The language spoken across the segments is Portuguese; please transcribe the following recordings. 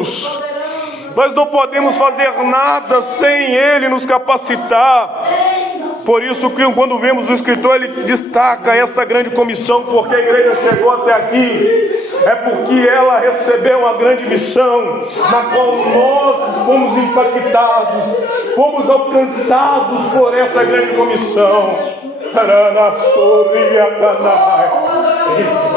Deus. Nós não podemos fazer nada sem Ele nos capacitar. Por isso que quando vemos o escritor, ele destaca esta grande comissão, porque a igreja chegou até aqui, é porque ela recebeu uma grande missão, na qual nós fomos impactados, fomos alcançados por essa grande comissão.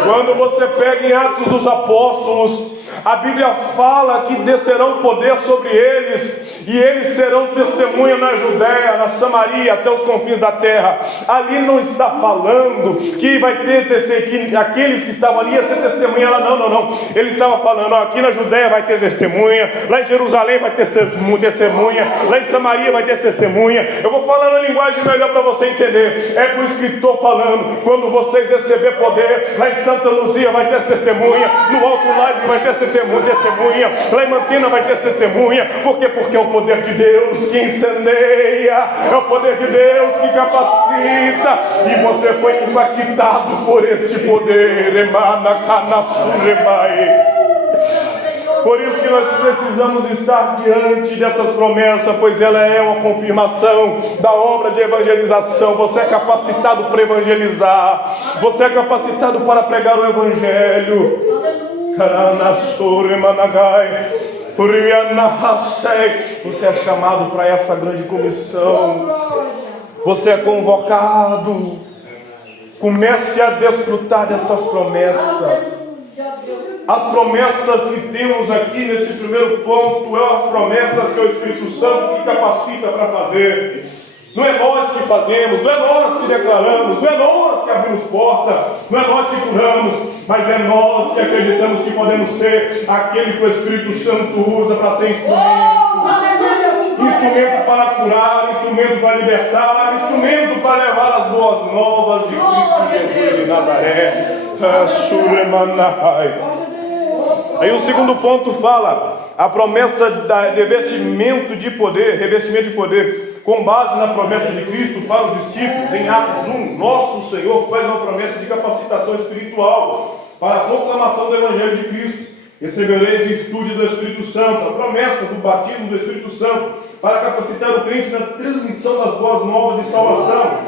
Quando você pega em Atos dos Apóstolos, a Bíblia fala que descerão poder sobre eles, e eles serão testemunha na Judéia, na Samaria, até os confins da terra. Ali não está falando que vai ter testemunha, que aqueles que estavam ali ia ser testemunha lá, não. Ele estava falando, aqui na Judéia vai ter testemunha, lá em Jerusalém vai ter testemunha, lá em Samaria vai ter testemunha. Eu vou falando a linguagem melhor para você entender. É o escritor falando, quando vocês receber poder, lá em Santa Luzia vai ter testemunha, no Alto Live vai ter testemunha, lá em Mantina vai ter testemunha. Por quê? Porque é o poder de Deus que incendeia, é o poder de Deus que capacita, e você foi impactado por este poder. Por isso que nós precisamos estar diante dessas promessas, pois ela é uma confirmação da obra de evangelização. Você é capacitado para evangelizar, você é capacitado para pregar o evangelho. Você é chamado para essa grande comissão. Você é convocado. Comece a desfrutar dessas promessas. As promessas que temos aqui nesse primeiro ponto são as promessas que é o Espírito Santo que capacita para fazer. Não é nós que fazemos, não é nós que declaramos, não é nós que abrimos porta, não é nós que curamos, mas é nós que acreditamos que podemos ser aquele que o Espírito Santo usa para ser instrumento para curar, instrumento para libertar, instrumento para levar as boas novas de Cristo Jesus de Nazaré. Aí o segundo ponto fala a promessa de revestimento de poder, com base na promessa de Cristo para os discípulos. Em Atos 1, nosso Senhor faz uma promessa de capacitação espiritual para a proclamação do Evangelho de Cristo. Recebereis virtude do Espírito Santo, a promessa do batismo do Espírito Santo, para capacitar o crente na transmissão das boas novas de salvação,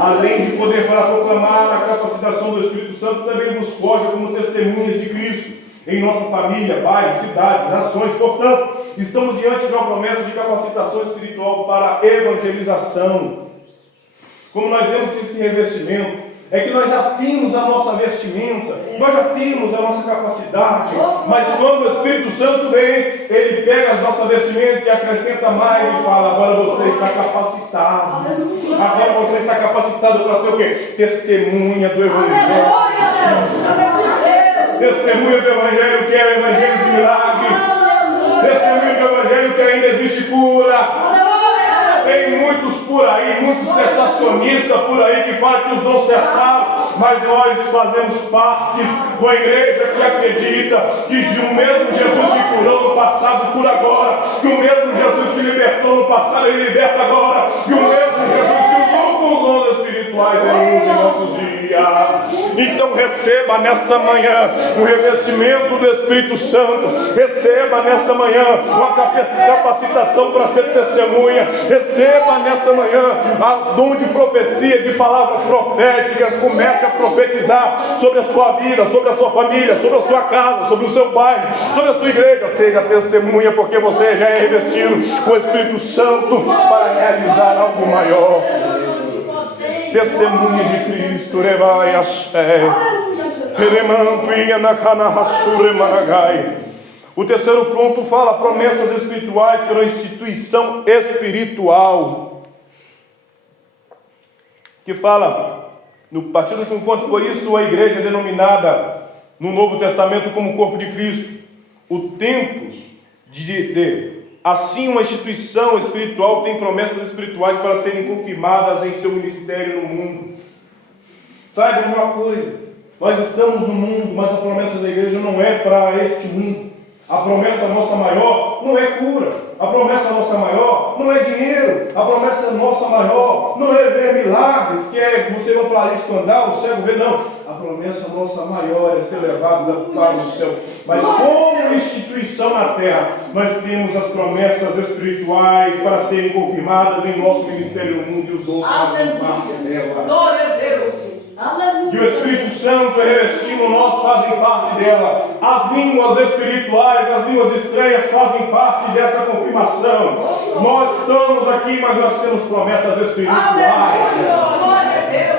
além de poder para proclamar a capacitação do Espírito Santo, também nos forja como testemunhas de Cristo em nossa família, bairros, cidades, nações. Portanto, estamos diante de uma promessa de capacitação espiritual para a evangelização. Como nós vemos esse revestimento, é que nós já temos a nossa vestimenta, nós já temos a nossa capacidade, mas quando o Espírito Santo vem, ele pega as nossas vestimentas e acrescenta mais e fala: agora você está capacitado, agora você está capacitado para ser o quê? Testemunha do Evangelho. Testemunha do Evangelho, que é o Evangelho de milagres. Testemunha do Evangelho que ainda existe cura. Tem muitos por aí, muitos sensacionistas por aí que falam que os dons cessaram, mas nós fazemos parte de uma igreja que acredita que o mesmo Jesus que curou no passado cura agora, que o mesmo Jesus que libertou no passado ele liberta agora, que o mesmo Jesus que usou os dons espirituais ele usa em nossos dias. Então receba nesta manhã o revestimento do Espírito Santo, receba nesta manhã uma capacitação para ser testemunha, receba nesta manhã a dom de profecia, de palavras proféticas. Comece a profetizar sobre a sua vida, sobre a sua família, sobre a sua casa, sobre o seu bairro, sobre a sua igreja. Seja testemunha, porque você já é revestido com o Espírito Santo para realizar algo maior. Testemunha de Cristo, Revai Axé, Reremantuia Nakanahassure Managai. O terceiro ponto fala promessas espirituais pela instituição espiritual, que fala no partido do encontro. Por isso a igreja é denominada no Novo Testamento como corpo de Cristo. O templo assim, uma instituição espiritual tem promessas espirituais para serem confirmadas em seu ministério no mundo. Saiba de uma coisa: nós estamos no mundo, mas a promessa da igreja não é para este mundo. A promessa nossa maior não é cura. A promessa nossa maior não é dinheiro. A promessa nossa maior não é ver milagres, que é você não paralítico andar, o cego ver, não. A promessa nossa maior é ser levado para o céu. Mas como instituição na terra, nós temos as promessas espirituais para serem confirmadas em nosso ministério no mundo e os dons fazem parte dela. Glória a Deus. E o Espírito Santo revestindo nós fazem parte dela. As línguas espirituais, as línguas estranhas fazem parte dessa confirmação. Nós estamos aqui, mas nós temos promessas espirituais.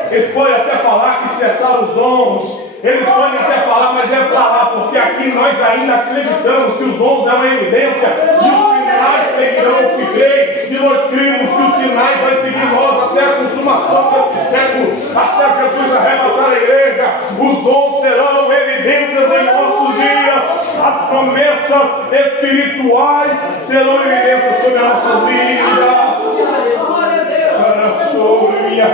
Eles podem até falar que cessaram os dons. Eles podem até falar, mas é para lá, porque aqui nós ainda acreditamos que os dons é uma evidência. E os sinais seguirão os que creem. E nós cremos que os sinais vão seguir nós até a consumação deste século, até Jesus arrebatar a igreja. Os dons serão evidências em nossos dias. As promessas espirituais serão evidências sobre as nossas vidas. Glória a Deus. Sobre minha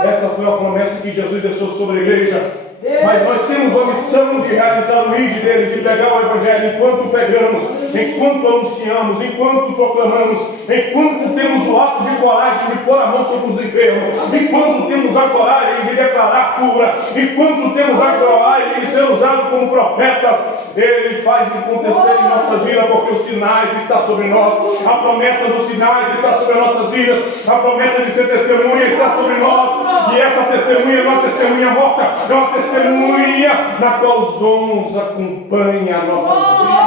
essa foi a promessa que Jesus deixou sobre a igreja. Mas nós temos a missão de realizar o ID dele, de pegar o Evangelho enquanto pegamos, enquanto anunciamos, enquanto proclamamos, enquanto temos o ato de coragem de pôr a mão sobre os enfermos, enquanto temos a coragem de declarar cura, enquanto temos a coragem de ser usado como profetas. Ele faz acontecer em nossa vida, porque os sinais estão sobre nós. A promessa dos sinais está sobre nossas vidas. A promessa de ser testemunha está sobre nós. E essa testemunha não é uma testemunha morta, é uma testemunha na qual os dons acompanham a nossa vida.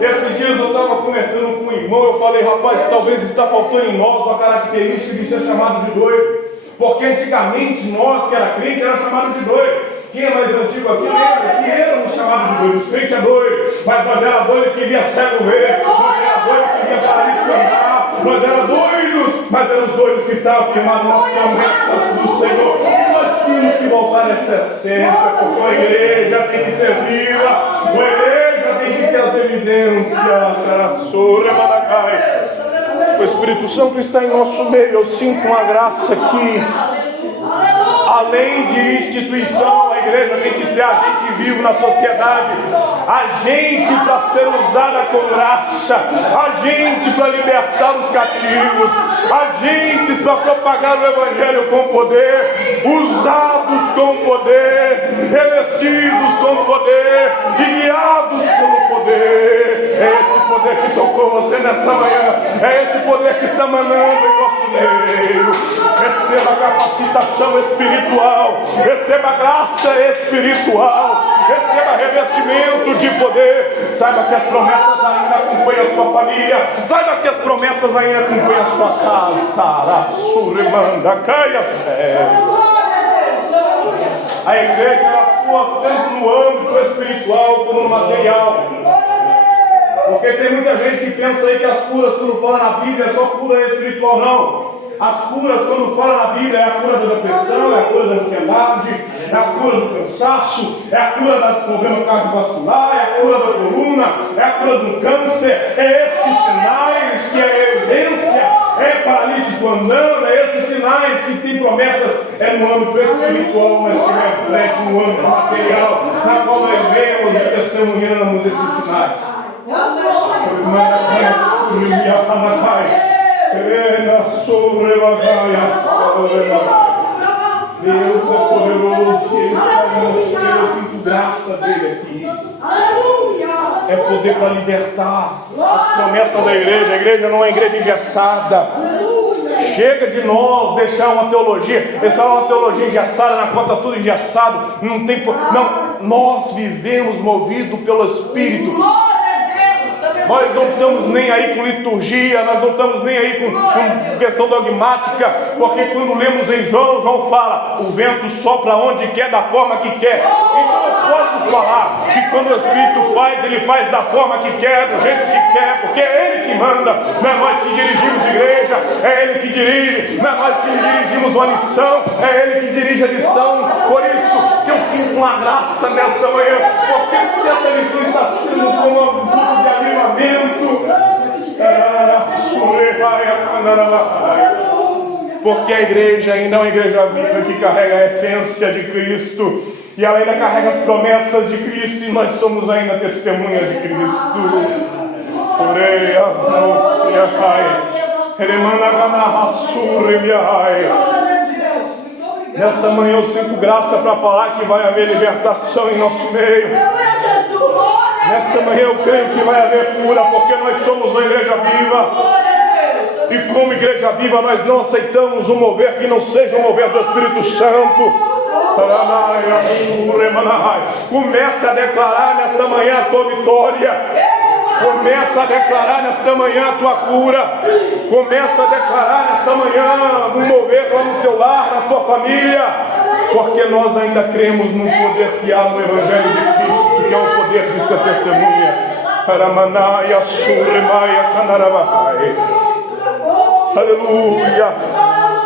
Esses dias eu estava comentando com um irmão, eu falei, rapaz, talvez está faltando em nós uma característica de ser chamado de doido. Porque antigamente nós que era crente era chamado de doido. Quem é mais antigo aqui lembra que éramos chamados de doido. Os crentes é doido, mas nós era doido que via cego ver, nós era doido que via paralítico andar, nós era doidos, mas eram os doidos que estavam firmados nas promessas do Senhor. E nós tínhamos que voltar a essa essência, porque a igreja tem que ser viva, a igreja tem que ter as evidências. O Espírito Santo está em nosso meio. Eu sinto uma graça aqui. Além de instituição, a igreja tem que ser agente vivo na sociedade. Agente para ser usada com graça. Agente para libertar os cativos. Agentes para propagar o Evangelho com poder. Usados com poder. Revestidos com poder. E guiados pelo poder. É esse poder que tocou você nesta manhã. É esse poder que está manando em nosso meio. Receba a capacitação espiritual. Receba a graça espiritual. Receba revestimento de poder. Saiba que as promessas ainda acompanham a sua família. Saiba que as promessas ainda acompanham a sua casa. A igreja atua tanto no âmbito espiritual como no material. Porque tem muita gente que pensa aí que as curas, quando fala na Bíblia, é só cura espiritual. Não. As curas, quando fala na Bíblia, é a cura da depressão, é a cura da ansiedade, é a cura do cansaço, é a cura do problema cardiovascular, é a cura da coluna, é a cura do câncer. É esses sinais que é evidência, é paralítico andando, é esses sinais que tem promessas, é no âmbito espiritual, mas que reflete no âmbito material, na qual nós vemos e testemunhamos esses sinais. Deus é poderoso, Ele está em nosso meio. Eu sinto graça dele aqui. É poder para libertar as promessas da igreja. A igreja não é igreja engessada. Chega de nós deixar uma teologia. Essa é uma teologia engessada, na qual está tudo engessado. Não tem. Não, nós vivemos movidos pelo Espírito. Nós não estamos nem aí com liturgia, nós não estamos nem aí com questão dogmática, porque quando lemos em João, João fala, o vento sopra onde quer, da forma que quer. Então eu posso falar que quando o Espírito faz, ele faz da forma que quer, do jeito que quer, porque é ele que manda, não é nós que dirigimos a igreja, é ele que dirige, não é nós que dirigimos uma lição, é ele que dirige a lição. Por isso que eu sinto uma graça nesta manhã, porque essa lição está sendo como uma luz de avivamento. Porque a igreja ainda é uma igreja viva que carrega a essência de Cristo. E ela ainda carrega as promessas de Cristo. E nós somos ainda testemunhas de Cristo. Orei as mãos e a Pai. Nesta manhã eu sinto graça para falar que vai haver libertação em nosso meio. Nesta manhã eu creio que vai haver cura, porque nós somos uma igreja viva. E como igreja viva nós não aceitamos um mover que não seja um mover do Espírito Santo. Comece a declarar nesta manhã a tua vitória. Começa a declarar nesta manhã a tua cura. Começa a declarar nesta manhã um mover lá no teu lar, na tua família. Porque nós ainda cremos no poder que há no Evangelho de Cristo, que é o poder de ser testemunha. Aleluia.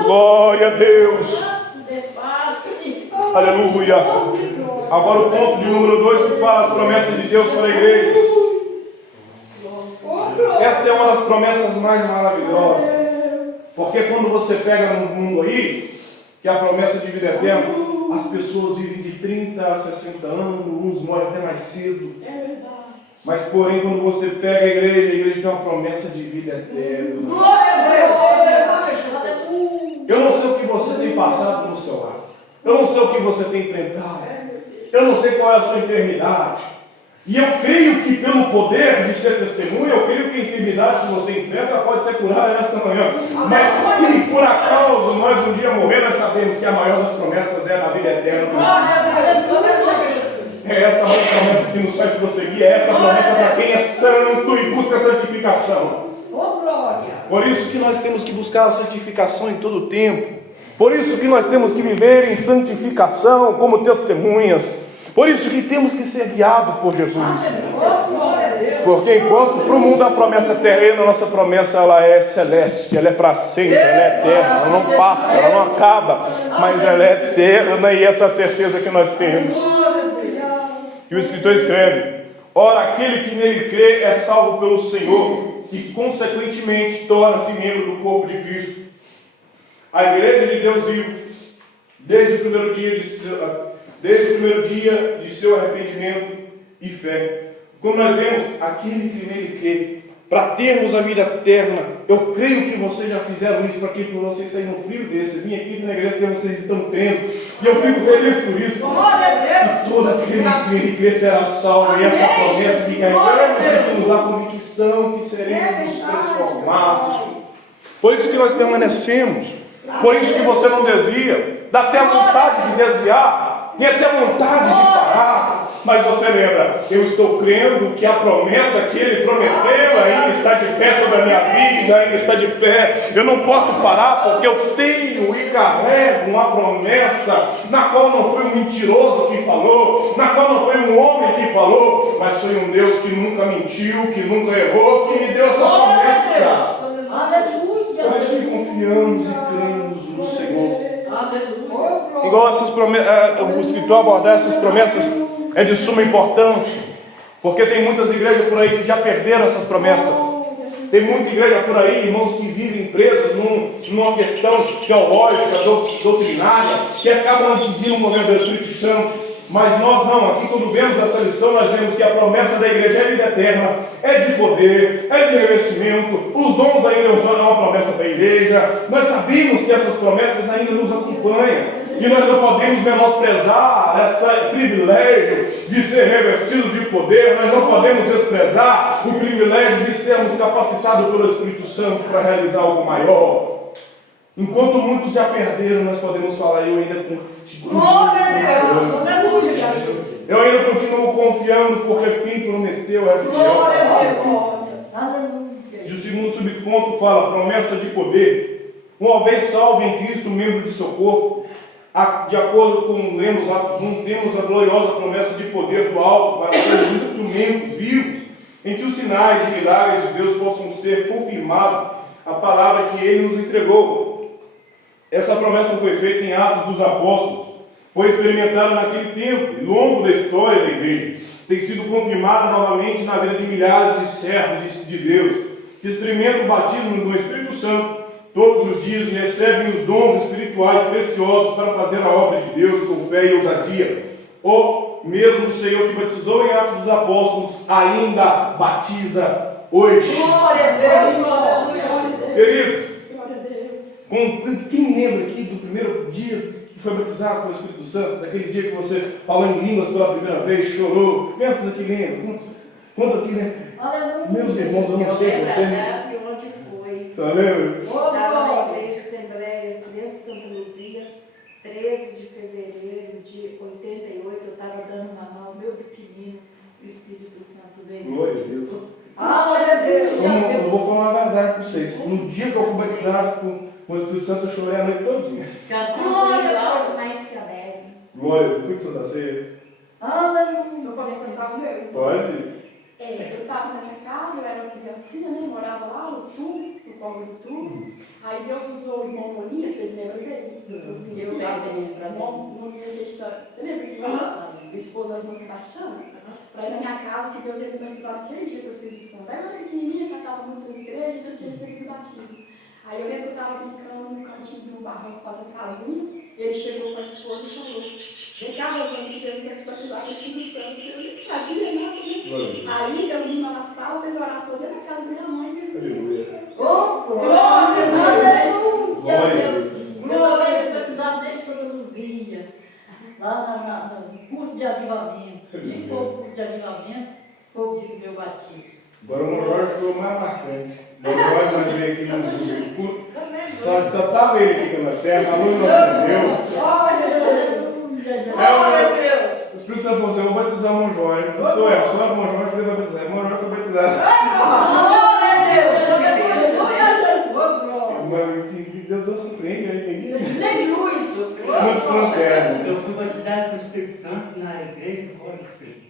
Glória a Deus. Aleluia. Agora o ponto de número 2 que fala as promessas de Deus para a igreja. Esta é uma das promessas mais maravilhosas. Porque quando você pega no mundo aí, que é a promessa de vida eterna, as pessoas vivem de 30 a 60 anos, uns morrem até mais cedo. Mas porém, quando você pega a igreja tem uma promessa de vida eterna. Glória a Deus! Eu não sei o que você tem passado no seu lar. Eu não sei o que você tem enfrentado. Eu não sei qual é a sua enfermidade. E eu creio que pelo poder de ser testemunha, eu creio que a enfermidade que você enfrenta pode ser curada nesta manhã. Mas se por acaso nós um dia morrer, nós sabemos que a maior das promessas é a da vida eterna. É essa a promessa que nos faz prosseguir. É essa a promessa para quem é santo e busca a santificação. Por isso que nós temos que buscar a santificação em todo o tempo. Por isso que nós temos que viver em santificação como testemunhas. Por isso que temos que ser guiados por Jesus. Porque enquanto para o mundo a promessa é terrena, a nossa promessa ela é celeste, ela é para sempre, ela é eterna, ela não passa, ela não acaba, mas ela é eterna, e essa é a certeza que nós temos. E o escritor escreve: ora, aquele que nele crê é salvo pelo Senhor, e consequentemente torna-se membro do corpo de Cristo. A igreja de Deus vivo, desde o primeiro dia de seu arrependimento e fé. Como nós vemos, aquele que nele crê, para termos a vida eterna. Eu creio que vocês já fizeram isso para que vocês saírem no frio desse. Eu vim aqui na igreja porque vocês estão crendo. E eu fico feliz por isso. E todo aquele que nele crê será salvo. E essa promessa que carregamos e que nos dá convicção que seremos transformados. Por isso que nós permanecemos. Por isso que você não desvia. Dá até vontade de desviar. Tem até vontade de parar. Mas você lembra, eu estou crendo que a promessa que ele prometeu ainda está de pé sobre a minha vida, ainda está de pé. Eu não posso parar porque eu tenho e carrego uma promessa na qual não foi um mentiroso que falou, na qual não foi um homem que falou, mas foi um Deus que nunca mentiu, que nunca errou, que me deu essa promessa. Por isso que confiamos e cremos no Senhor. Igual essas promessas, o escritor abordar essas promessas é de suma importância, porque tem muitas igrejas por aí que já perderam essas promessas. Tem muita igreja por aí, irmãos, que vivem presos numa questão teológica, doutrinária, que acabam pedindo o mover do Espírito Santo. Mas nós não, aqui quando vemos essa lição, nós vemos que a promessa da igreja é vida eterna, é de poder, é de revestimento, os dons ainda não são uma promessa da igreja. Nós sabemos que essas promessas ainda nos acompanham, e nós não podemos menosprezar esse privilégio de ser revestido de poder, nós não podemos desprezar o privilégio de sermos capacitados pelo Espírito Santo para realizar algo maior. Enquanto muitos já perderam, nós podemos falar, eu ainda continuo. Glória a Deus, aleluia, Jesus. Eu ainda continuo confiando, porque quem prometeu é fiel. Glória a Deus. E o segundo subponto fala, promessa de poder. Uma vez salvo em Cristo, membro de seu corpo, de acordo com lemos Atos 1, temos a gloriosa promessa de poder do alto para sermos instrumentos vivos em que os sinais e milagres de Deus possam ser confirmados a palavra que Ele nos entregou. Essa promessa foi feita em Atos dos Apóstolos, foi experimentada naquele tempo, e longo da história da igreja, tem sido confirmada novamente na vida de milhares de servos de Deus, que experimentam o batismo no Espírito Santo, todos os dias e recebem os dons espirituais preciosos para fazer a obra de Deus com fé e ousadia. O mesmo Senhor que batizou em Atos dos Apóstolos ainda batiza hoje. Glória a Deus. Queridos, Glória a Deus. quem lembra aqui do primeiro dia que foi batizado pelo Espírito Santo? Daquele dia que você falou em línguas pela primeira vez, chorou? Quantos aqui lembram? Quantos aqui lembram? Meus irmãos, eu não sei você. Onde foi? Você lembra? Estava na igreja Assembleia dentro de Santa Luzia, 13 de fevereiro de 88. Eu estava dando uma mão, meu pequenino, o Espírito Santo veio. Glória a Deus. Glória a Deus. Eu vou falar uma verdade para vocês. No dia que eu fui batizado com o Espírito Santo, eu chorei a noite todinha. Glória a Deus, mais que alegre. Glória a Deus. Por que você está ceia? Eu posso contar o meu? Pode? Eu estava na minha casa, eu era uma criancinha, né? Morava lá no Tuvo, no povo do Tuvo. Aí Deus usou o irmão Monias, vocês lembram dele? Eu lembro. Irmão Monias, você lembra que o esposo da irmã Sebastião? Para ir na minha casa, que Deus ia me batizar naquele dia com o Espírito Santo. Aí eu era pequenininha, cantava muito nas igrejas, então eu tinha recebido o batismo. Aí eu lembro que eu estava brincando no cantinho de um barranco, fazendo casinha, e ele chegou com a esposa e falou: vem cá, Rosângela, que Jesus quer te batizar com o Espírito Santo. Eu nem sabia nada, né? Aí eu vim lá na sala, fez a oração dentro da casa da minha mãe e fez o Espírito Santo. Glória a Deus. Glória a Deus. Glória a Deus. Batizado dentro de Santa Luzia, lá no curso de avivamento. E foi o curso de avivamento, foi o dia do meu batismo. Agora o Jorge foi o mais marcante. O Jorge vai ver aqui no culto. Só estava ele aqui pela terra, a luz não acendeu. Glória a Deus. Glória a Deus. O Espírito Santo falou assim: eu vou batizar o irmão Jorge. Eu sou eu, sou o irmão Jorge, que ele vai batizar. O irmão Jorge foi batizado. Glória a Deus. Aleluia, Jesus. Mas Deus surpreende, eu entendi. Nem luz. Não quero. Eu fui batizado com o Espírito Santo na igreja do Fora do Filho.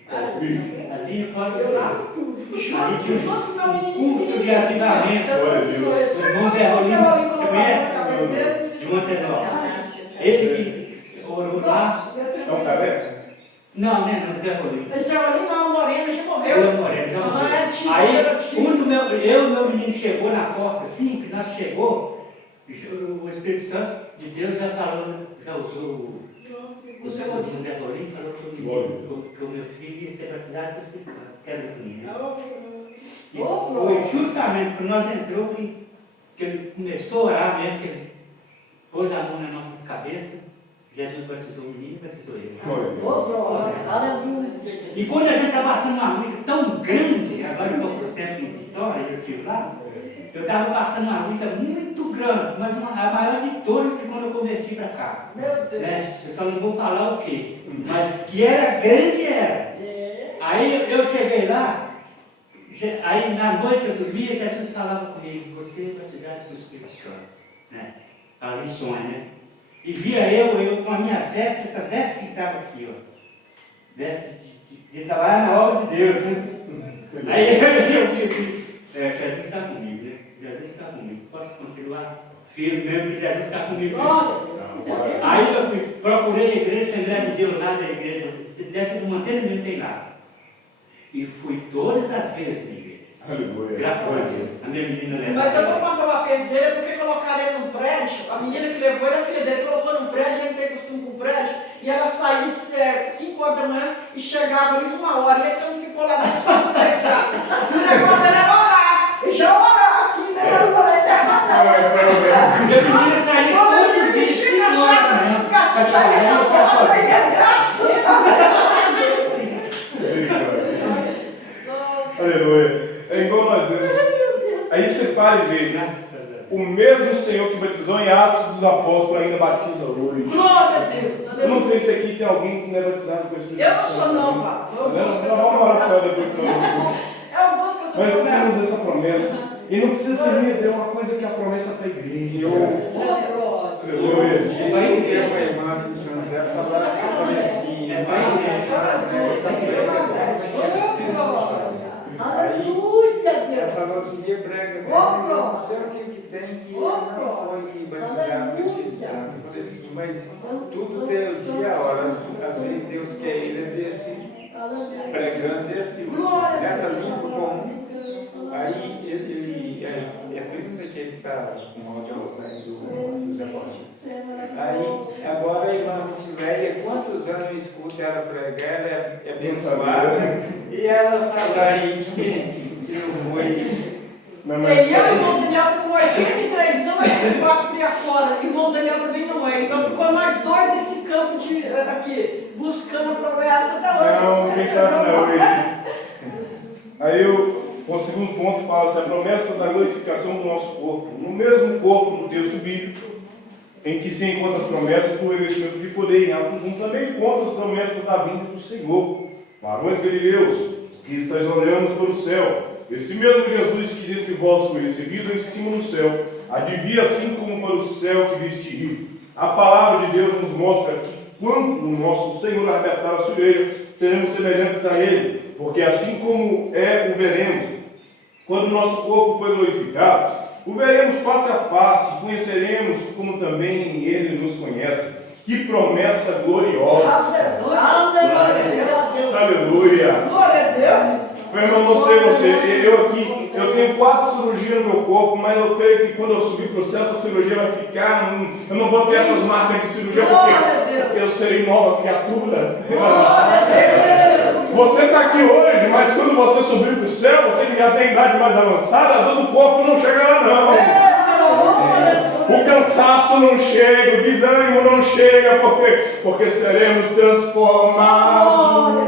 Ali no Fora do Eu lá Filho. no Tuvo. Ali tinha Junto com meu um menininho. culto de avivamento. Glória a Deus. O irmão Zé Rolim, você conhece? De Montenegro. Ele que orou lá. É um careca? Não, né? Não, Zé Rolim. Esse ali não, Morena já morreu. Eu morei, já morreu. Aí, quando meu menino chegou na porta, assim, que nós chegou, o Espírito Santo de Deus já falou, já usou o Zé Rolim, falou que o meu filho ia ser batizado com o Espírito Santo, que era do menino. E foi justamente quando nós entramos que ele começou a orar mesmo, que ele pôs a mão nas nossas cabeças, Jesus batizou o menino e batizou ele. E quando a gente está passando uma luta tão grande, agora em poucos tempos em Vitória, eu estive lá, eu estava passando uma luta muito grande, mas a maior de todas que quando eu converti para cá. Meu Deus. Né? Eu só não vou falar o quê, mas que era grande era. Aí eu cheguei lá, aí na noite eu dormia, Jesus falava comigo: você é batizado com o Espírito Santo. Né? Falava em sonho, né? E via eu com a minha veste, essa veste que estava aqui, ó. Veste de trabalhar na obra de Deus, né? Aí eu falei assim: Jesus está comigo, né? Jesus está comigo. Posso continuar firme mesmo que Jesus está comigo? Aí eu procurei a igreja, Assembleia de Deus lá da igreja, dessa do mantenimento tem lá. E fui todas as vezes na igreja. Aleluia. Graças a Deus. A minha menina leva. Mas eu vou contar uma perda dele, porque colocaram ele num prédio, a menina que levou ele, a filha dele, colocou num prédio, a gente tem costume com o prédio, e ela saía 5 horas da manhã e chegava ali 1 hora, e esse homem ficou lá dentro só com 10 graus. E o negócio dele era orar, e já orar aqui, né? Minha menina saiu todo dia, 5 horas da manhã, para trabalhar e para sozinha. Aleluia. É igual nós vemos. Aí você para e vê. O mesmo Senhor que batizou em Atos dos Apóstolos ainda batiza hoje. Glória a Deus. Eu não sei se aqui tem alguém que não é batizado com o Espírito Eu não Santo. sou não, pá. Não, vamos orar para o céu depois que nós vamos. Eu busco essa Mas promessa. temos essa promessa. E não precisa ter medo, é uma coisa que a promessa para a igreja. Aleluia. Vai ter uma irmã que o senhor José falar a promessinha. Aí ela falou assim: eu prego, mas eu não sei o que tem que não foi batizado com o Espírito Santo. Eu falei assim: mas tudo tem o dia e a hora. Às vezes Deus quer ele pregando nessa língua comum. Aí É primo daquele que está com o áudio Alzheimer do Zé Paulinho. Aí, agora a irmã Rutileia, quantos anos eu escuto ela pregar, ela é abençoada, e ela fala aí que não foi. E eu, irmão Daniel, está com 83 anos, 84 por aí fora. Irmão Daniel também não é. Então ficou mais dois nesse campo de aqui, buscando a promessa até hoje. Não, quem sabe não. Aí o segundo ponto fala-se a promessa da glorificação do nosso corpo. No mesmo corpo do texto bíblico, em que se encontram as promessas do revestimento de poder, em Atos 1 também encontra as promessas da vinda do Senhor. Varões galileus, que estáis olhando para o céu, esse mesmo Jesus que dentre vós foi recebido em cima no céu, advia assim como para o céu que viste ir. A palavra de Deus nos mostra que quando o nosso Senhor arrebatar a sua igreja, seremos semelhantes a Ele, porque assim como é, o veremos. Quando o nosso corpo foi glorificado, o veremos face a face, conheceremos como também Ele nos conhece. Que promessa gloriosa! Aleluia! Glória a Deus! Meu irmão, não sei você, eu tenho 4 cirurgias no meu corpo, mas eu creio que quando eu subir para o céu, essa cirurgia vai ficar, eu não vou ter essas marcas de cirurgia, porque eu serei nova criatura. Você está aqui hoje, mas quando você subir para o céu, você que já tem idade mais avançada, a dor do corpo não chegará não. O cansaço não chega, o desânimo não chega, porque seremos transformados.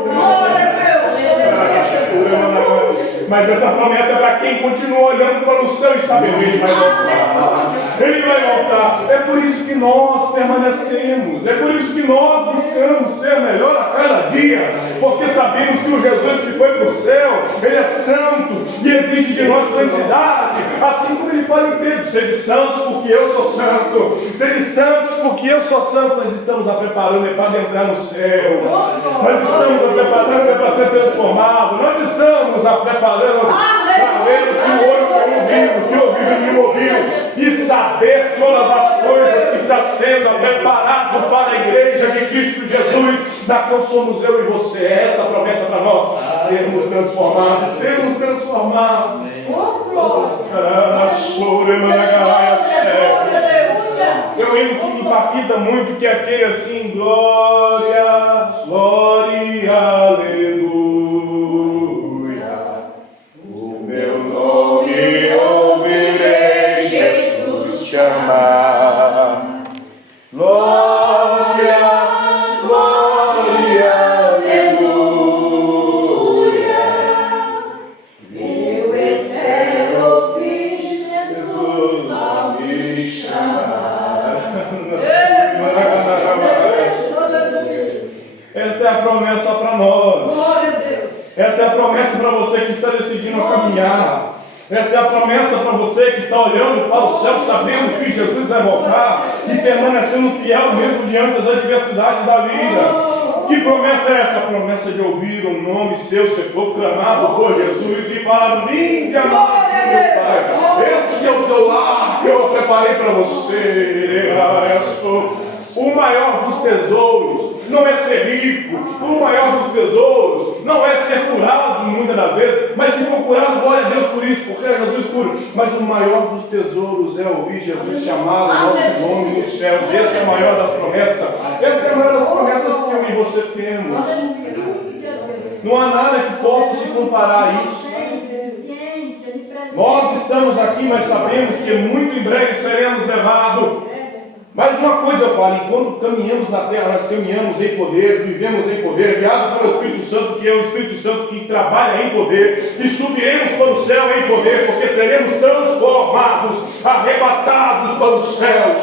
Mas essa promessa é para quem continua olhando para o céu e sabendo Ele vai voltar. Ele vai voltar. É por isso que nós permanecemos. É por isso que nós buscamos ser melhor a cada dia. Porque sabemos que o Jesus que foi para o céu, Ele é santo e exige de nós santidade. Assim como Ele fala em Pedro: sede santos porque eu sou santo. Sede santos porque eu sou santo. Nós estamos a preparando para entrar no céu. Nós estamos a preparando para ser transformado. Nós estamos a preparando para ver o que o olho foi ouvido, o que o ouvido me ouviu, e saber todas as coisas que está sendo preparado para a igreja de Cristo Jesus, da qual somos eu e você. É essa a promessa para nós, sermos transformados, sermos transformados. Tem um hino que me impacta muito, que é aquele assim: glória, glória, aleluia. Meu nome ouvirei Jesus chamar. Glória, glória, aleluia. Eu espero ouvir Jesus a me chamar. Essa é a promessa para nós. Glória a Deus. Esta é a promessa para você que está decidindo a caminhar. Esta é a promessa para você que está olhando para o céu, sabendo que Jesus vai voltar e permanecendo fiel mesmo diante das adversidades da vida. Que promessa é essa? A promessa de ouvir o nome seu ser proclamado por Jesus e falar: vinde, amado meu Pai. Esse é o teu lar que eu preparei para você. O maior dos tesouros não é ser rico. O maior dos tesouros não é ser curado muitas das vezes, mas se for curado, glória a Deus por isso, porque é Jesus cura. Mas o maior dos tesouros é ouvir Jesus chamar o nosso nome nos céus. Essa é a maior das promessas. Essa é a maior das promessas que eu e você temos. Não há nada que possa se comparar a isso. Nós estamos aqui, mas sabemos que muito em breve seremos levados. Mas uma coisa eu falo: enquanto caminhamos na terra, nós caminhamos em poder, vivemos em poder, guiado pelo Espírito Santo, que é o Espírito Santo que trabalha em poder, e subiremos para o céu em poder, porque seremos transformados, arrebatados para os céus.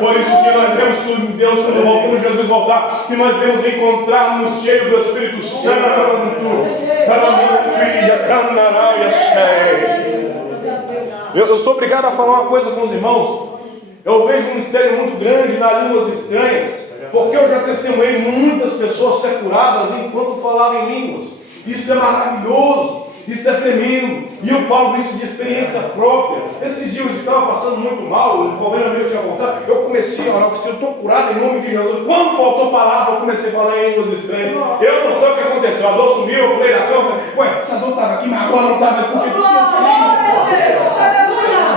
Por isso que nós vemos Deus quando Jesus voltar, que nós vamos encontrar-nos cheios do Espírito Santo. Eu sou obrigado a falar uma coisa com os irmãos. Eu vejo um mistério muito grande nas línguas estranhas, porque eu já testemunhei muitas pessoas ser curadas enquanto falavam em línguas. Isso é maravilhoso. Isso é tremendo. E eu falo isso de experiência própria. Esses dias eu estava passando muito mal, o problema meu tinha voltado. Eu comecei a orar, eu estou curado em nome de Jesus. Quando faltou palavra, eu comecei a falar em línguas estranhas. Eu não sei o que aconteceu. A dor sumiu, eu pulei na cama. Ué, essa dor estava aqui, mas agora não está mais. Porque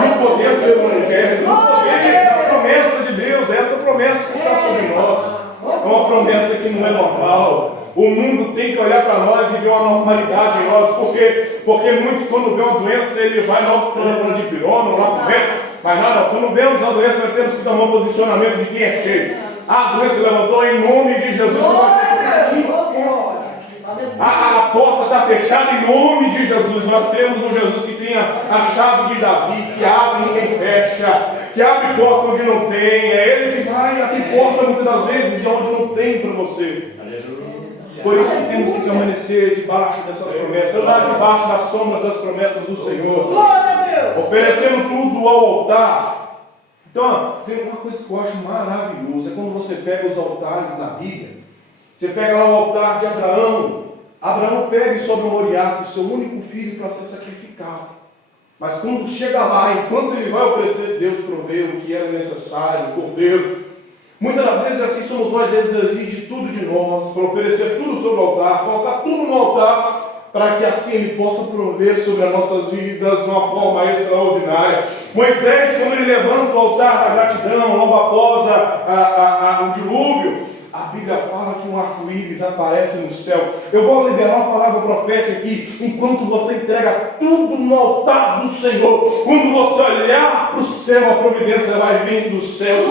no poder do Evangelho, no poder da promessa de Deus, essa promessa que está sobre nós. É uma promessa que não é normal. O mundo tem que olhar para nós e ver uma normalidade em nós, porque muitos, quando vê uma doença, ele vai logo para o de pirona, lá para o médico, mas nada, quando vemos a doença, nós temos que tomar um posicionamento de quem é cheio. A doença levantou em nome de Jesus. A porta está fechada em nome de Jesus. Nós temos um Jesus que tem a chave de Davi, que abre e ninguém fecha, que abre porta onde não tem. É Ele que vai abrir porta muitas das vezes de onde não tem para você. Por isso que temos que permanecer debaixo dessas promessas, andar debaixo das sombras das promessas do Senhor, oferecendo tudo ao altar. Então, tem uma coisa que eu acho maravilhosa, é quando você pega os altares na Bíblia. Você pega lá o altar de Abraão. Abraão pega sobre o Moriá o seu único filho para ser sacrificado. Mas quando chega lá, enquanto ele vai oferecer, Deus proveu o que era necessário, o cordeiro. Muitas das vezes assim somos nós, eles exigem tudo de nós, para oferecer tudo sobre o altar, colocar tudo no altar, para que assim Ele possa prover sobre as nossas vidas de uma forma extraordinária. Moisés, quando ele levanta o altar da gratidão, logo após o dilúvio, a Bíblia fala que um arco-íris aparece no céu. Eu vou liberar uma palavra profética aqui, enquanto você entrega tudo no altar do Senhor. Quando você olhar para o céu, a providência vai vir do céu.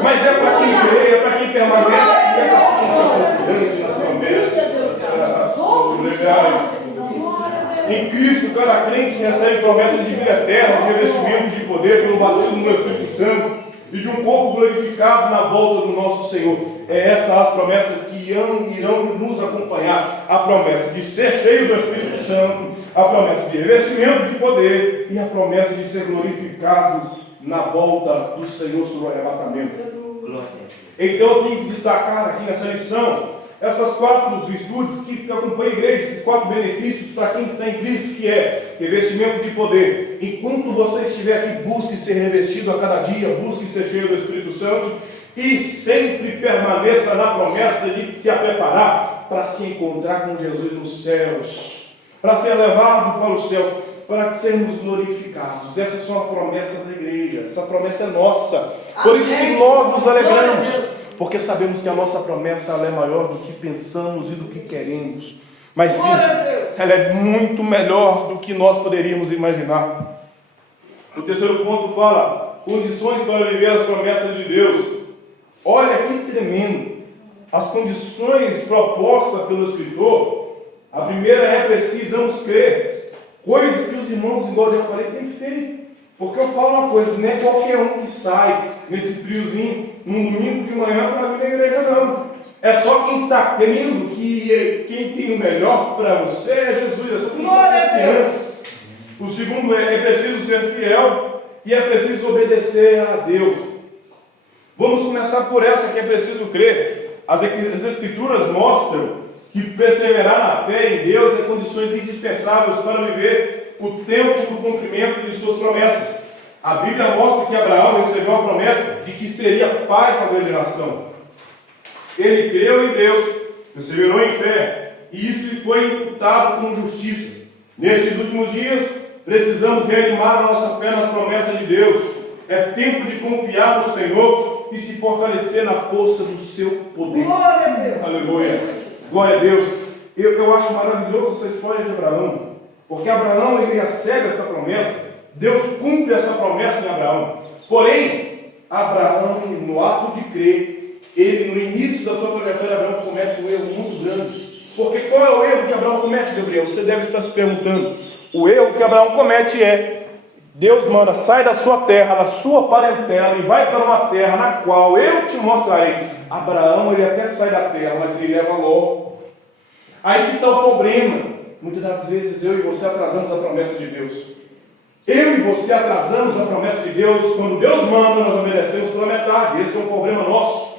Mas é para quem crê, é para quem permanece, é para quem está confiante nas promessas. Em Cristo, cada crente recebe promessas de vida eterna, de revestimento de poder pelo batismo do Espírito Santo e de um corpo glorificado na volta do nosso Senhor. É estas as promessas que irão nos acompanhar. A promessa de ser cheio do Espírito Santo, a promessa de revestimento de poder e a promessa de ser glorificado na volta do Senhor sobre o arrebatamento. Então eu tenho que destacar aqui nessa lição essas 4 virtudes que acompanham a igreja, esses 4 benefícios para quem está em Cristo, que é revestimento de poder. Enquanto você estiver aqui, busque ser revestido a cada dia, busque ser cheio do Espírito Santo e sempre permaneça na promessa de se preparar para se encontrar com Jesus nos céus, para ser levado para os céus, para sermos glorificados. Essas são as promessas da igreja, essa promessa é nossa. Por isso que nós nos alegramos, porque sabemos que a nossa promessa ela é maior do que pensamos e do que queremos. Mas sim, ela é muito melhor do que nós poderíamos imaginar. O terceiro ponto fala condições para viver as promessas de Deus. Olha que tremendo. As condições propostas pelo escritor, a primeira é precisamos crer. Coisa que os irmãos, igual eu já falei, têm feito. Porque eu falo uma coisa, não é qualquer um que sai nesse friozinho, num domingo de manhã para vir na igreja, não. É só quem está crendo que quem tem o melhor para você é Jesus. É só quem está confiante. O segundo é preciso ser fiel e é preciso obedecer a Deus. Vamos começar por essa que é preciso crer. As Escrituras mostram que perseverar na fé em Deus é condições indispensáveis para viver o tempo do cumprimento de suas promessas. A Bíblia mostra que Abraão recebeu a promessa de que seria pai para a grande nação. Ele creu em Deus, perseverou em fé, e isso lhe foi imputado com justiça. Nestes últimos dias, precisamos reanimar a nossa fé nas promessas de Deus. É tempo de confiar no Senhor e se fortalecer na força do seu poder. Glória a Deus. Aleluia. Glória a Deus. Eu acho maravilhoso essa história de Abraão, porque Abraão ele recebe essa promessa, Deus cumpre essa promessa em Abraão. Porém, Abraão, no ato de crer, ele no início da sua trajetória, Abraão comete um erro muito grande. Porque qual é o erro que Abraão comete, Gabriel? Você deve estar se perguntando. O erro que Abraão comete é: Deus manda, sai da sua terra, da sua parentela e vai para uma terra na qual eu te mostrarei. Abraão, ele até sai da terra, mas ele leva Ló. Aí que está o problema. Muitas das vezes eu e você atrasamos a promessa de Deus. Eu e você atrasamos a promessa de Deus. Quando Deus manda, nós obedecemos pela metade. Esse é um problema nosso.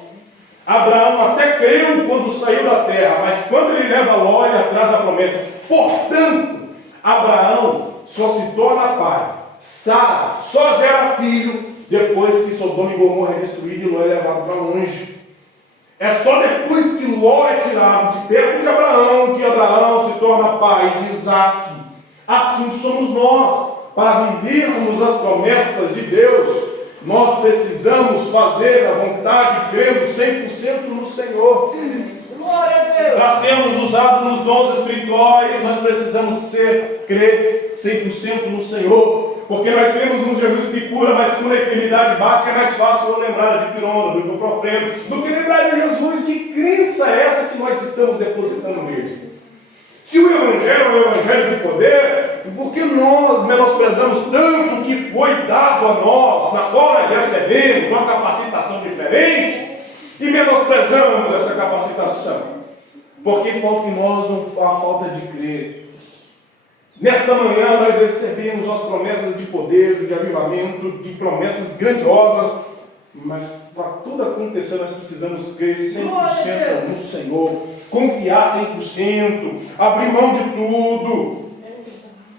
Abraão até creu quando saiu da terra, mas quando ele leva Ló, ele traz a promessa. Portanto, Abraão só se torna pai. Sara só gera filho depois que Sodoma e Gomorra é destruído e Ló é levado para longe. É só depois que Ló é tirado de perto de Abraão que Abraão se torna pai de Isaac. Assim somos nós. Para vivermos as promessas de Deus, nós precisamos fazer a vontade, crendo 100% no Senhor. Glória a Deus. Para sermos usados nos dons espirituais, nós precisamos crer 100% no Senhor. Porque nós cremos num Jesus que cura, mas quando a enfermidade bate, é mais fácil eu lembrar de pirona, do ibuprofeno, do que lembrar de Jesus. Que crença é essa que nós estamos depositando nele? Se o Evangelho é um Evangelho de poder, por que nós menosprezamos tanto o que foi dado a nós, na qual nós recebemos uma capacitação diferente, e menosprezamos essa capacitação? Porque falta em nós a falta de crer. Nesta manhã nós recebemos as promessas de poder, de avivamento, de promessas grandiosas, mas para tudo acontecer nós precisamos crer 100% no Senhor, confiar 100%, abrir mão de tudo.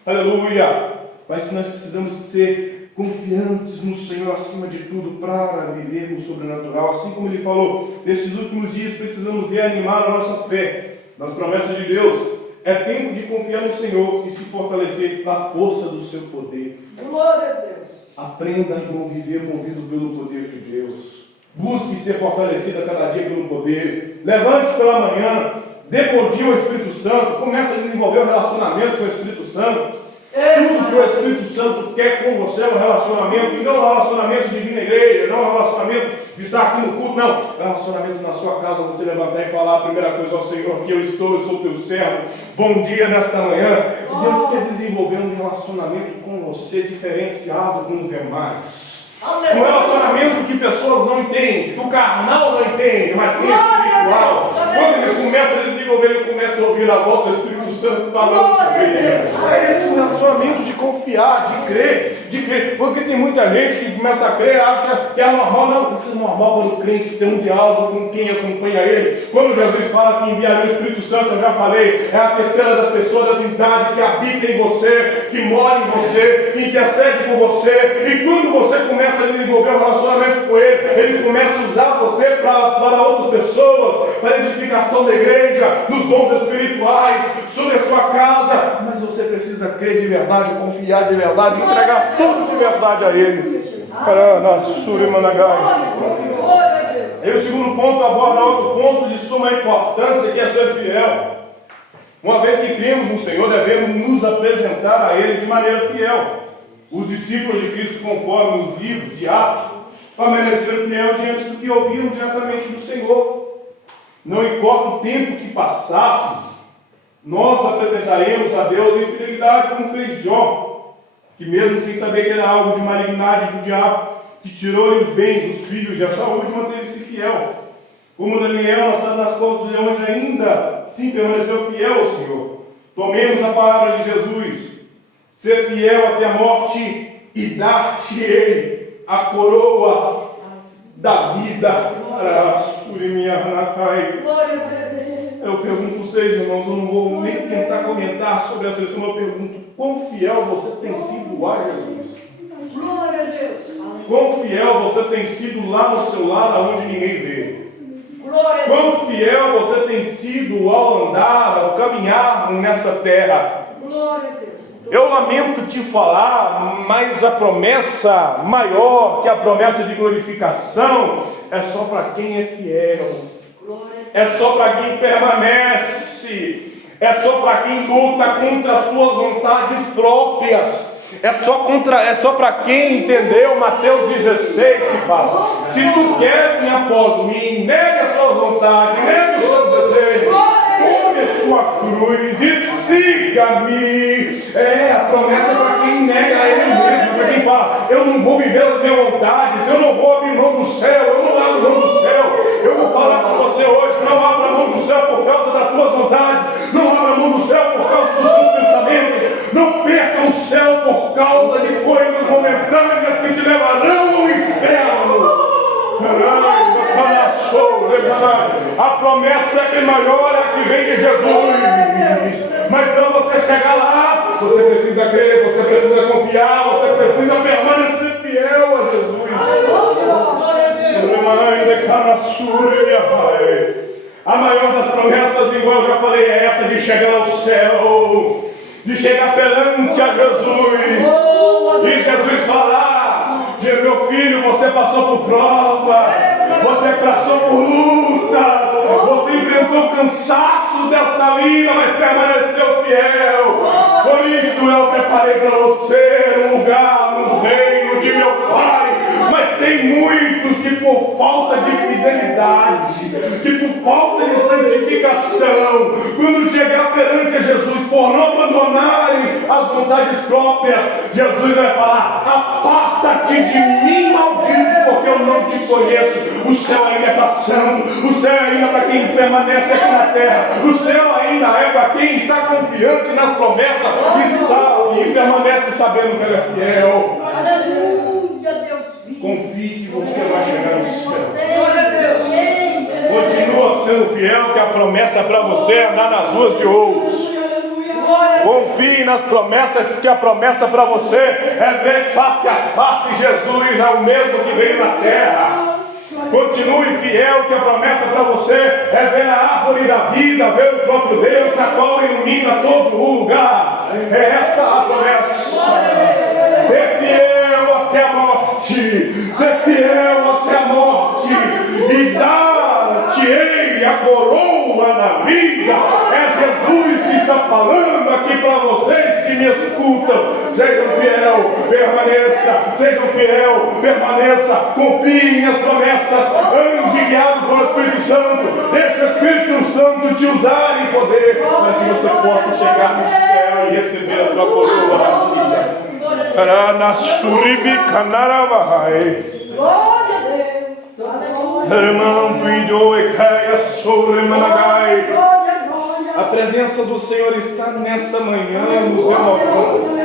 Aleluia! Mas nós precisamos ser confiantes no Senhor acima de tudo para viver no sobrenatural. Assim como ele falou, nesses últimos dias precisamos reanimar a nossa fé nas promessas de Deus. É tempo de confiar no Senhor e se fortalecer na força do seu poder. Glória a Deus. Aprenda, irmão, a viver movido pelo poder de Deus. Busque ser fortalecido a cada dia pelo poder. Levante pela manhã, dê bom dia ao Espírito Santo. Comece a desenvolver um relacionamento com o Espírito Santo. Tudo que o Espírito Santo quer com você é um relacionamento, e não um relacionamento de vir na igreja, não um relacionamento de estar aqui no culto, não. Relacionamento na sua casa, você levantar e falar a primeira coisa ao Senhor, que eu sou teu servo. Bom dia nesta manhã. E Deus quer desenvolver um relacionamento com você diferenciado com os demais. Um relacionamento que pessoas não entendem, que o carnal não entende, mas que é espiritual. Quando ele começa a desenvolver, ele começa a ouvir a voz do Espírito Santo falando com ele. É esse relacionamento de confiar, de crer. Porque tem muita gente que começa a crer, acha que é normal. Não, isso é normal para o crente ter um diálogo com quem acompanha ele. Quando Jesus fala que enviaria o Espírito Santo, eu já falei, é a terceira da pessoa da Trindade que habita em você, que mora em você, que intercede por você. E quando você começa a desenvolver um relacionamento com ele começa a usar você para outras pessoas, para a edificação da igreja, nos dons espirituais, sobre a sua casa. Mas você precisa crer de verdade, confiar de verdade, entregar tudo de verdade a ele. E o segundo ponto aborda outro ponto de suma importância, que é ser fiel. Uma vez que cremos no Senhor, devemos nos apresentar a ele de maneira fiel. Os discípulos de Cristo, conforme os livros de Atos, permaneceram fiel diante do que ouviram diretamente do Senhor. Não importa o tempo que passássemos, nós apresentaremos a Deus em fidelidade, como fez Jó, que mesmo sem saber que era algo de malignidade do diabo, que tirou-lhe os bens, os filhos e a saúde, manteve-se fiel. Como Daniel, lançado nas costas dos leões, ainda sim permaneceu fiel ao Senhor. Tomemos a palavra de Jesus. Ser fiel até a morte e dar-te-ei a coroa da vida. Eu pergunto a vocês, irmãos, eu não vou nem tentar comentar sobre essa lição, eu pergunto, quão fiel você tem sido a Jesus? Glória a Deus. Quão fiel você tem sido lá no seu lar, onde ninguém vê? Glória a Deus. Quão fiel você tem sido ao andar, ao caminhar nesta terra? Glória a Deus. Eu lamento te falar, mas a promessa maior que a promessa de glorificação é só para quem é fiel. É só para quem permanece. É só para quem luta contra as suas vontades próprias. É só para quem entendeu Mateus 16 que fala: se tu quer vir após mim, negue a sua vontade, negue o seu desejo, tome a sua cruz e siga-me. A promessa é para quem nega a ele mesmo, para quem fala: eu não vou viver as minhas vontades, eu não vou abrir mão do céu, eu não abro mão do céu. Eu vou falar com você hoje: não abra mão do céu por causa das tuas vontades, não abra mão do céu por causa dos seus pensamentos, não perca o céu por causa de coisas momentâneas que te levarão ao inferno. promessa é maior, é a que vem de Jesus. Mas para você chegar lá, você precisa crer, você precisa confiar, você precisa permanecer fiel a Jesus. A maior das promessas, igual eu já falei, é essa de chegar ao céu, de chegar perante a Jesus. E Jesus falar: meu filho, você passou por provas, você passou por lutas, você enfrentou o cansaço desta vida, mas permaneceu fiel. Por isso eu preparei para você um lugar no reino de meu Pai. Mas tem muitos que por falta de fidelidade, que por falta de santificação, quando chegar perante a Jesus, por não abandonarem as vontades próprias, Jesus vai falar: aparta-te de mim, maldito, porque eu não te conheço. O céu ainda é para santo, o céu ainda é para quem permanece aqui na terra, o céu ainda é para quem está confiante nas promessas e permanece sabendo que ele é fiel. Aleluia, Deus. Confie que você vai chegar no céu. Continua sendo fiel, que a promessa é para você andar nas ruas de ouros. Confie nas promessas, que a promessa para você é ver face a face Jesus, é o mesmo que veio na terra. Continue fiel, que a promessa para você é ver a árvore da vida, ver o próprio Deus, na qual ilumina todo o lugar. É esta a promessa. Ser fiel até a morte, ser fiel até a morte, e dar-te-ei a coroa da vida. É Jesus que está falando aqui para vocês que me escutam. Sejam fiel, permaneça, sejam fiel, permaneça, confiem nas promessas, ande guiado pelo Espírito Santo, deixa o Espírito Santo te usar em poder, para que você possa chegar no céu e receber a tua coroa da vida. A presença do Senhor está nesta manhã nos renovando.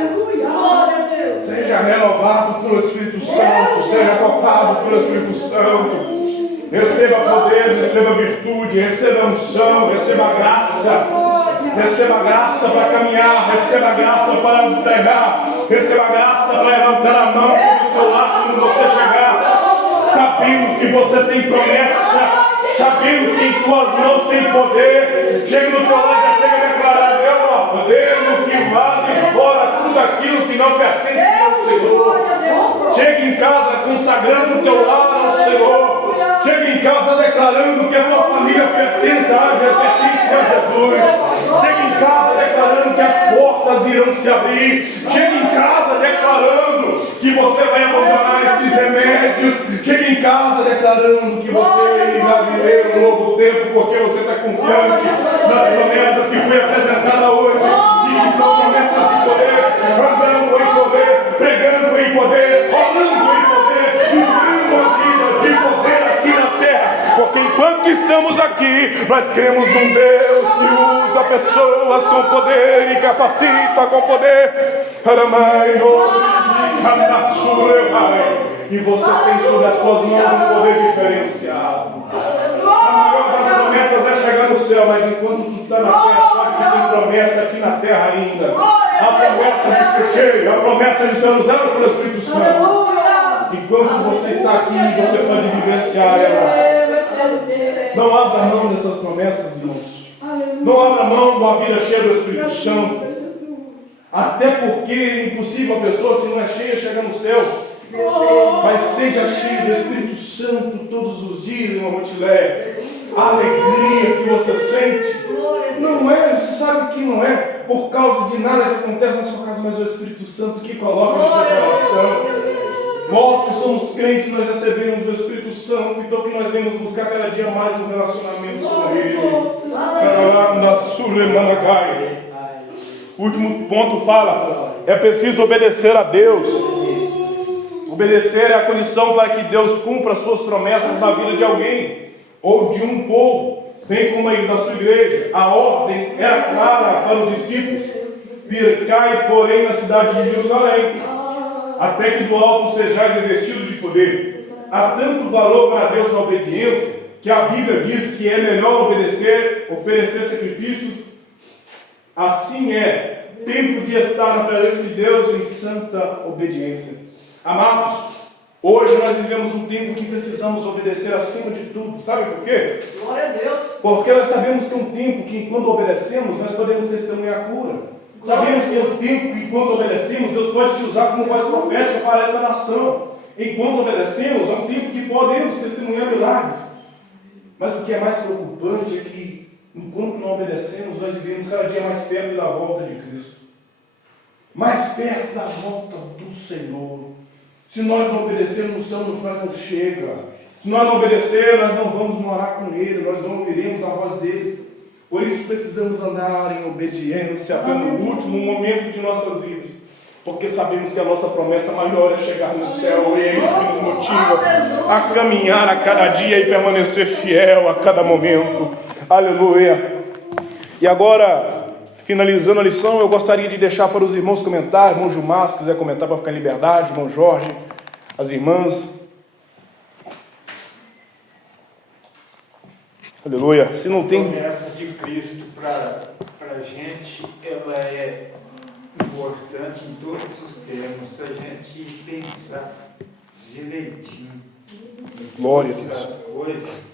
Seja renovado pelo Espírito Santo, seja tocado pelo Espírito Santo. Receba poder, receba virtude, receba unção, receba graça. Receba graça para caminhar, receba graça para pregar, receba graça para levantar a mão sobre o seu lado quando você chegar, sabendo que você tem promessa, sabendo que em suas mãos tem poder. Chega no teu lado e chega declarando: eu ordeno que vaze fora tudo aquilo que não pertence ao Senhor. Chega em casa consagrando o teu lar ao Senhor. Chega em casa declarando que a tua família pertence a Jesus. Chega em casa declarando que as portas irão se abrir. Chega em casa declarando que você vai abandonar esses remédios. Chega em casa declarando que você irá viver um novo tempo, porque você está confiante nas promessas que foi apresentada hoje. E que são promessas de poder, andando em poder, pregando em poder, falando em poder, vivendo a vida de poder aqui na terra. Porque enquanto estamos aqui, nós cremos num Deus que usa pessoas com poder e capacita com poder. E você tem sobre as suas mãos um poder diferenciado. A maior das promessas é chegar no céu, mas enquanto tu está na terra, sabe que tem promessa aqui na terra ainda. A promessa de ser cheio, a promessa de ser usado pelo Espírito Santo. Enquanto você está aqui, você pode vivenciar elas. Não abra mão dessas promessas, irmãos. Não abra mão de uma vida cheia do Espírito Santo. Até porque é impossível a pessoa que não é cheia chegar no céu. Mas seja cheio do Espírito Santo todos os dias, irmão Montilé. A alegria que você sente não é, você sabe que não é por causa de nada que acontece na sua casa, mas é o Espírito Santo que coloca no seu coração. Nós que somos crentes, nós recebemos o Espírito Santo, então que nós vamos buscar cada dia mais um relacionamento com Ele. O último ponto fala: é preciso obedecer a Deus. Obedecer é a condição para que Deus cumpra suas promessas na vida de alguém ou de um povo, bem como aí na sua igreja. A ordem era clara para os discípulos: ficai, porém, na cidade de Jerusalém, até que do alto sejais revestidos de poder. Há tanto valor para Deus na obediência, que a Bíblia diz que é melhor obedecer, oferecer sacrifícios. Assim é, tempo de estar na presença de Deus em santa obediência. Amados, hoje nós vivemos um tempo que precisamos obedecer acima de tudo. Sabe por quê? Glória a Deus. Porque nós sabemos que é um tempo que, quando obedecemos, nós podemos testemunhar a cura. Sabemos que é um tempo que, quando obedecemos, Deus pode te usar como voz profética para essa nação. Enquanto obedecemos, é um tempo que podemos testemunhar milagres. Mas o que é mais preocupante é que, enquanto não obedecemos, nós vivemos cada dia mais perto da volta de Cristo. Mais perto da volta do Senhor. Se nós não obedecermos, o céu nós não chega. Se nós não obedecermos, nós não vamos morar com Ele, nós não ouviremos a voz dele. Por isso precisamos andar em obediência até no último momento de nossas vidas. Porque sabemos que a nossa promessa maior é chegar no céu. E é isso que nos motiva a caminhar a cada dia e permanecer fiel a cada momento. Aleluia. E agora, finalizando a lição, eu gostaria de deixar para os irmãos comentar. Irmão Gilmar, se quiser comentar para ficar em liberdade. Irmão Jorge, as irmãs. Aleluia. Se não tem... A promessa de Cristo para a gente, ela é importante em todos os termos, se a gente pensar direitinho Glória a em todas Deus. as coisas.